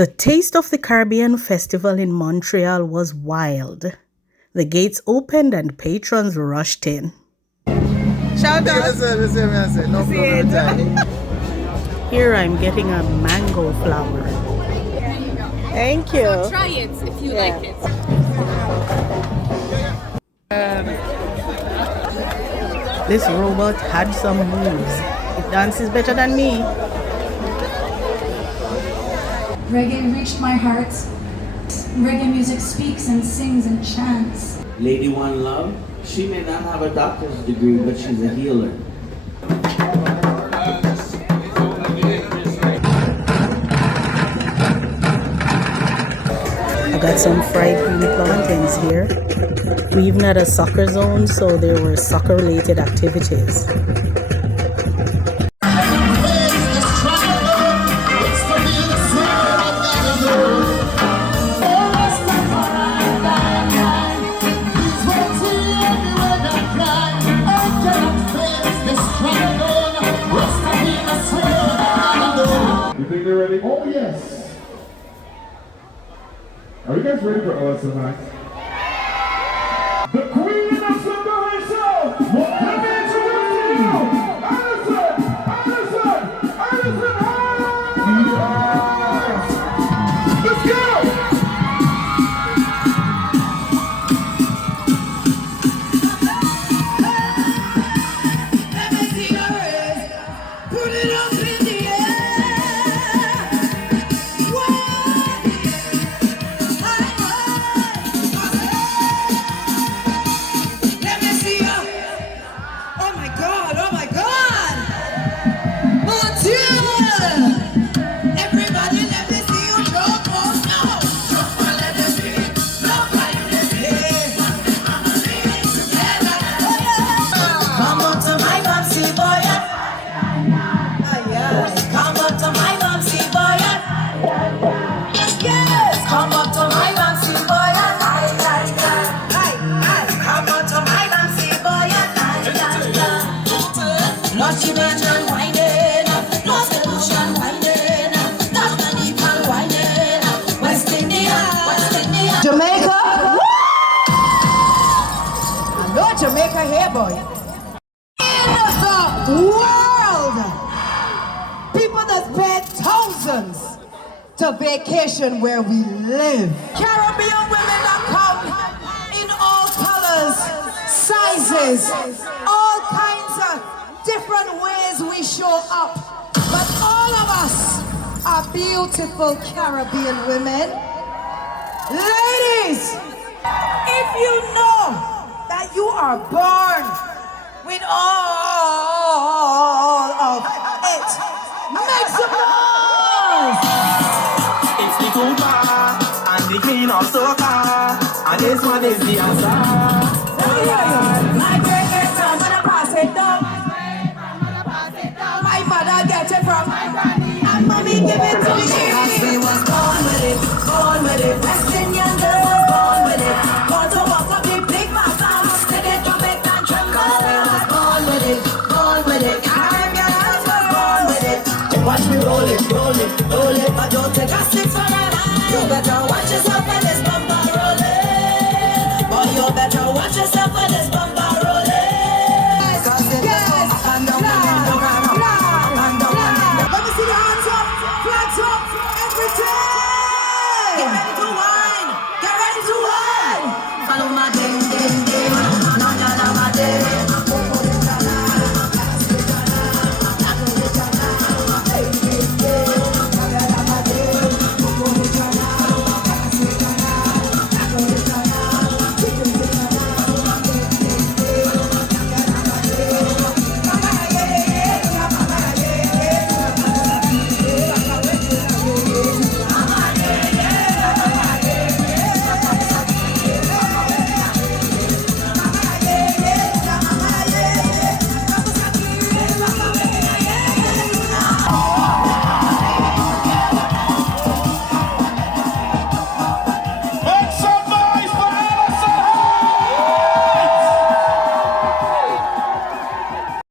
The Taste of the Caribbean Festival in Montreal was wild. The gates opened and patrons rushed in. Shout out! No problem. Here I'm getting a mango flower. Thank you. So try it if you like it. This robot had some moves. It dances better than me. Reggae reached my heart. Reggae music speaks and sings and chants. Lady One Love, she may not have a doctor's degree, but she's a healer. I got some fried green plantains here. We even had a soccer zone, so there were soccer-related activities. You think they're ready? Oh, yes. Are you guys ready for us tonight? The Queen of Slumber herself! Let me introduce to you, Allison! Yes! Let's go! Let me see your hands. Put it up in the air. Let me see you. Oh my God, oh my God. Montreal. Everybody let me see you jump. Oh no. Jump on, let me see it. Jump on, let me see it. Come up to my bouncy boy. Come up to my bouncy boy. Yes. Come up to my bouncy boy. Come up to my bouncy boy. Lost the virgin whining, lost the ocean whining, lost the Nepal whining, West India, Jamaica. No Jamaica here, boy. In the world, people that spend thousands to vacation where we live. Caribbean women that come in all colors, sizes, all kinds of different ways we show up. But all of us are beautiful Caribbean women. Ladies, if you know that you are born with all of it, make some noise! It's the Kuba and the Queen of Soca, and this one is the answer. My great great grandmother pass it down. My mother get it from my granny, and mommy give it to me. She was born with it, born with it. West Indian girl was born with it. Born to walk up the big mama, take it to make and tremble. Was born with it, born with it. Caribbean was born with it. Watch me roll it, roll it, roll it. But don't take a six for that. You better watch yourself when this bumper rolling. Boy, you better watch yourself when this bumper